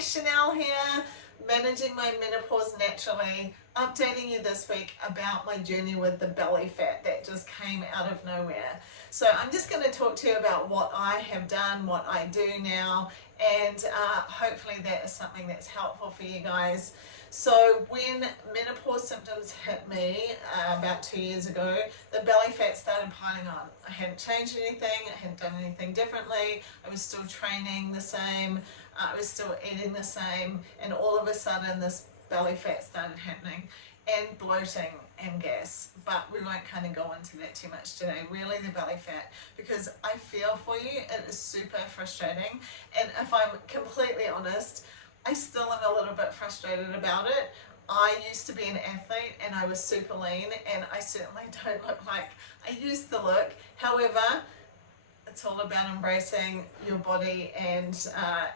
Chanel here, managing my menopause naturally, updating you this week about my journey with the belly fat that just came out of nowhere. So I'm just going to talk to you about what I have done, what I do now, and hopefully that is something that's helpful for you guys. So when menopause symptoms hit me about 2 years ago, the belly fat started piling on. I hadn't changed anything, I hadn't done anything differently, I was still training the same, I was still eating the same, and all of a sudden this belly fat started happening, and bloating and gas. But we won't kind of go into that too much today. Really the belly fat, because I feel for you, it is super frustrating, and if I'm completely honest, I still am a little bit frustrated about it. I used to be an athlete and I was super lean, and I certainly don't look like I used to look. However, it's all about embracing your body and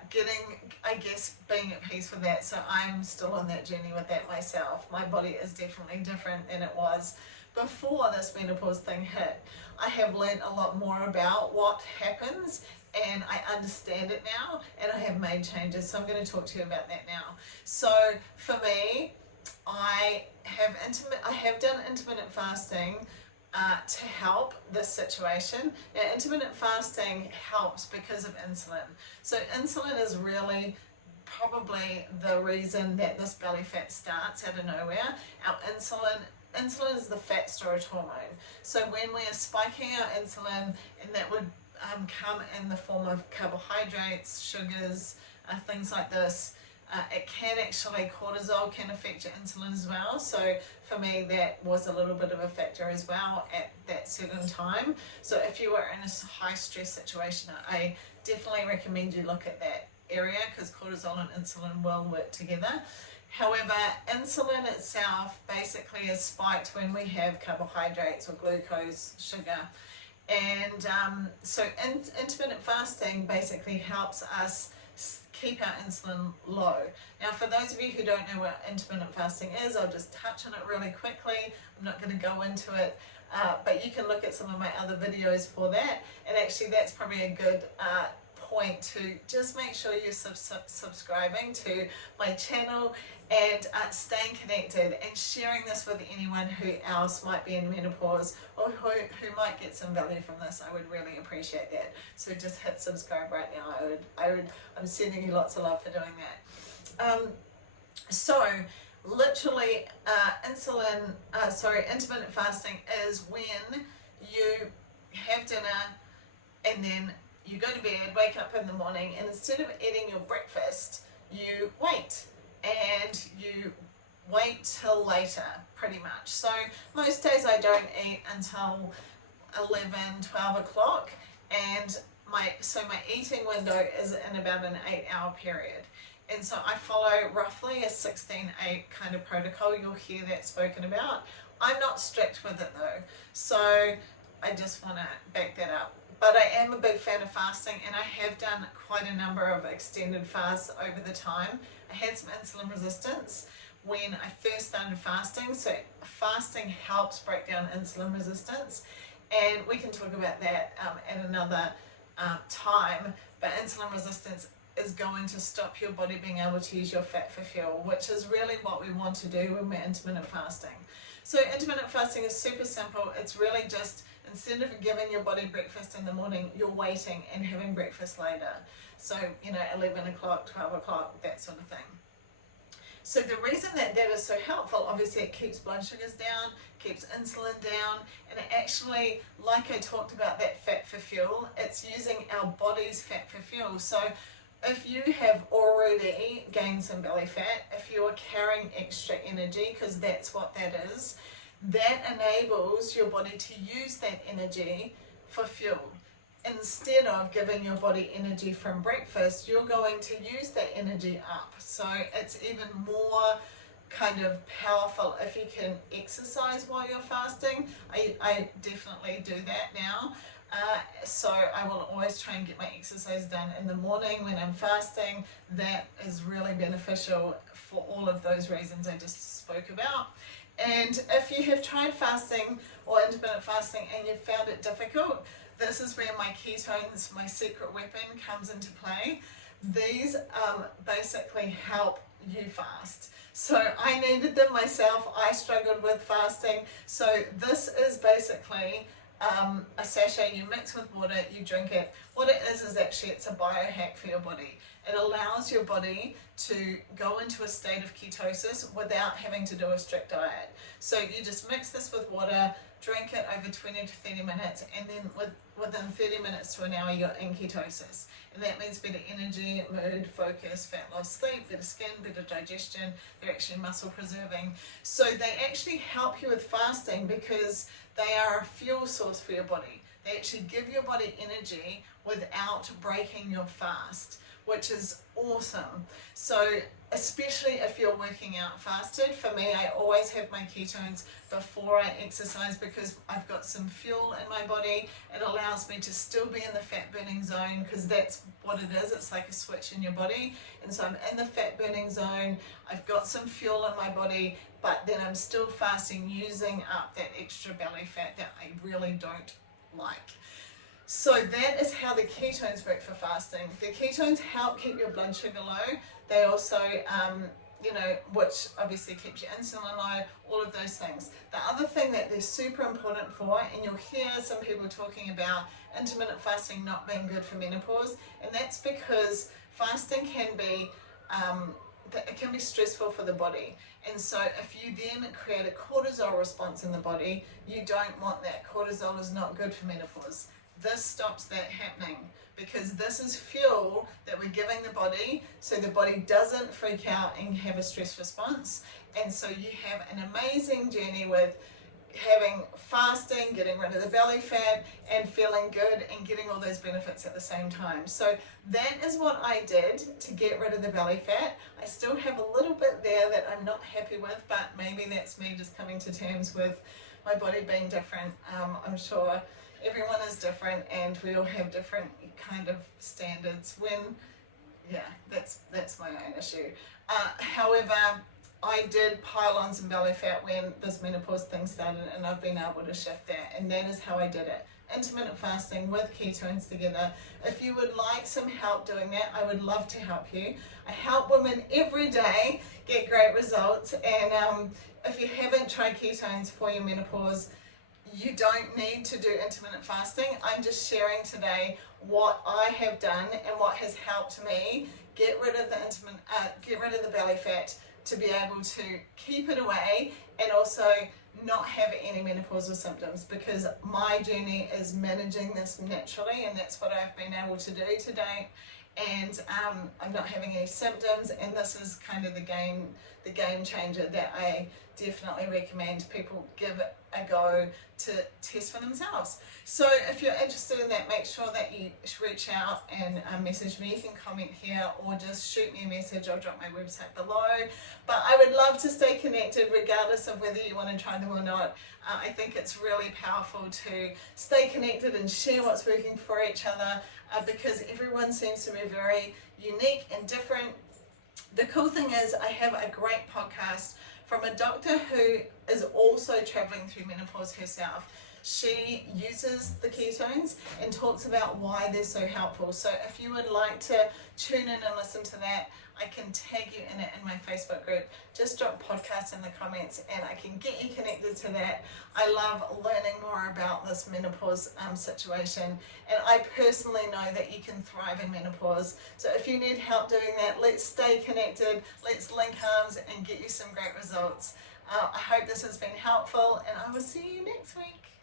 getting, I guess, being at peace with that. So I'm still on that journey with that myself. My body is definitely different than it was before this menopause thing hit. I have learned a lot more about what happens, and I understand it now, and I have made changes. So I'm going to talk to you about that now. So for me, I have done intermittent fasting to help this situation. Now, intermittent fasting helps because of insulin. So insulin is really probably the reason that this belly fat starts out of nowhere. Our insulin is the fat storage hormone. So when we are spiking our insulin, and that would come in the form of carbohydrates, sugars, things like this, it can actually, cortisol can affect your insulin as well. So for me, that was a little bit of a factor as well at that certain time. So if you are in a high stress situation, I definitely recommend you look at that area, because cortisol and insulin will work together. However, insulin itself basically is spiked when we have carbohydrates or glucose, sugar. And so intermittent fasting basically helps us keep our insulin low. Now, for those of you who don't know what intermittent fasting is, I'll just touch on it really quickly. I'm not going to go into it, but you can look at some of my other videos for that. And actually, that's probably a good point to just make sure you're subscribing to my channel and staying connected and sharing this with anyone who else might be in menopause or who might get some value from this. I would really appreciate that. So just hit subscribe right now. I'm sending you lots of love for doing that. So literally intermittent fasting is when you have dinner and then you go to bed, wake up in the morning, and instead of eating your breakfast, you wait. And you wait till later, pretty much. So most days I don't eat until 11, 12 o'clock, and my eating window is in about an 8-hour period. And so I follow roughly a 16-8 kind of protocol. You'll hear that spoken about. I'm not strict with it though, so I just want to back that up. But I am a big fan of fasting, and I have done quite a number of extended fasts over the time. I had some insulin resistance when I first started fasting, so fasting helps break down insulin resistance, and we can talk about that at another time. But insulin resistance is going to stop your body being able to use your fat for fuel, which is really what we want to do when we're intermittent fasting. So intermittent fasting is super simple. It's really just, instead of giving your body breakfast in the morning, you're waiting and having breakfast later. So, 11 o'clock, 12 o'clock, that sort of thing. So the reason that is so helpful, obviously it keeps blood sugars down, keeps insulin down, and it actually, like I talked about that fat for fuel, it's using our body's fat for fuel. So if you have already gained some belly fat, if you are carrying extra energy, because that's what that is, that enables your body to use that energy for fuel. Instead of giving your body energy from breakfast, you're going to use that energy up. So it's even more kind of powerful if you can exercise while you're fasting. I definitely do that now. So I will always try and get my exercise done in the morning when I'm fasting. That is really beneficial for all of those reasons I just spoke about. And if you have tried fasting or intermittent fasting and you've found it difficult, this is where my ketones, my secret weapon, comes into play. These basically help you fast. So I needed them myself. I struggled with fasting. So this is basically a sachet you mix with water, you drink it. What it is actually it's a biohack for your body. It allows your body to go into a state of ketosis without having to do a strict diet. So you just mix this with water, drink it over 20 to 30 minutes, and then within 30 minutes to an hour you're in ketosis. And that means better energy, mood, focus, fat loss, sleep, better skin, better digestion. They're actually muscle preserving. So they actually help you with fasting because they are a fuel source for your body. They actually give your body energy without breaking your fast, which is awesome. So especially if you're working out fasted, for me I always have my ketones before I exercise because I've got some fuel in my body. It allows me to still be in the fat burning zone because that's what it is. It's like a switch in your body, and so I'm in the fat burning zone. I've got some fuel in my body, but then I'm still fasting, using up that extra belly fat that I really don't like. So that is how the ketones work for fasting. The ketones help keep your blood sugar low. They also, which obviously keeps your insulin low, all of those things. The other thing that they're super important for, and you'll hear some people talking about intermittent fasting not being good for menopause, and that's because fasting can be stressful for the body. And so if you then create a cortisol response in the body, you don't want that. Cortisol is not good for menopause. This stops that happening because this is fuel that we're giving the body so the body doesn't freak out and have a stress response. And so you have an amazing journey with having fasting, getting rid of the belly fat, and feeling good and getting all those benefits at the same time. So that is what I did to get rid of the belly fat. I still have a little bit there that I'm not happy with, but maybe that's me just coming to terms with my body being different. I'm sure everyone is different and we all have different kind of standards that's my own issue. However, I did pile on some belly fat when this menopause thing started, and I've been able to shift that, and that is how I did it. Intermittent fasting with ketones together. If you would like some help doing that, I would love to help you. I help women every day get great results, and if you haven't tried ketones for your menopause, you don't need to do intermittent fasting. I'm just sharing today what I have done and what has helped me get rid of the belly fat, to be able to keep it away and also not have any menopausal symptoms, because my journey is managing this naturally, and that's what I've been able to do today. And I'm not having any symptoms, and this is kind of the game changer that I definitely recommend people give it a go to test for themselves. So if you're interested in that, make sure that you reach out and message me. You can comment here or just shoot me a message. I'll drop my website below. But I would love to stay connected regardless of whether you want to try them or not. I think it's really powerful to stay connected and share what's working for each other, because everyone seems to be very unique and different. The cool thing is I have a great podcast from a doctor who is also traveling through menopause herself. She uses the ketones and talks about why they're so helpful. So if you would like to tune in and listen to that, I can tag you in it in my Facebook group. Just drop podcast in the comments and I can get you connected to that. I love learning more about this menopause situation, and I personally know that you can thrive in menopause. So if you need help doing that, let's stay connected, let's link arms and get you some great results. I hope this has been helpful, and I will see you next week.